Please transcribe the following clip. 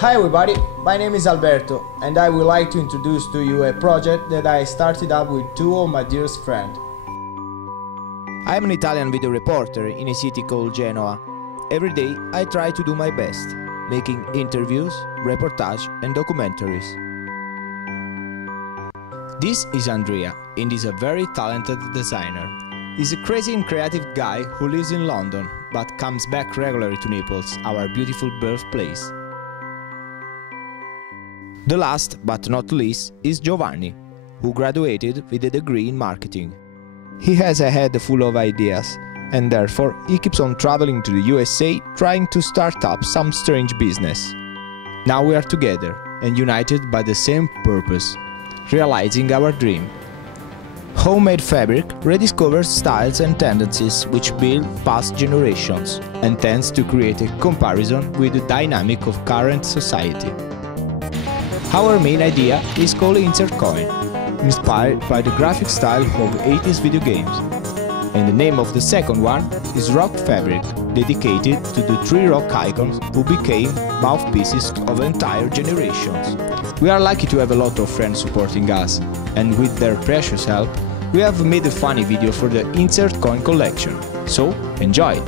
Hi everybody, my name is Alberto and I would like to introduce to you a project that I started up with two of my dearest friends. I am an Italian video reporter in a city called Genoa. Every day I try to do my best, making interviews, reportage and documentaries. This is Andrea and is a very talented designer. He's a crazy and creative guy who lives in London but comes back regularly to Naples, our beautiful birthplace. The last but not least is Giovanni, who graduated with a degree in marketing. He has a head full of ideas, and therefore he keeps on traveling to the USA trying to start up some strange business. Now we are together and united by the same purpose, realizing our dream. Homemade Fabric rediscovers styles and tendencies which build past generations and tends to create a comparison with the dynamic of current society. Our main idea is called Insert Coin, inspired by the graphic style of 80s video games. And the name of the second one is Rock Fabric, dedicated to the three rock icons who became mouthpieces of entire generations. We are lucky to have a lot of friends supporting us, and with their precious help, we have made a funny video for the Insert Coin collection. So, enjoy!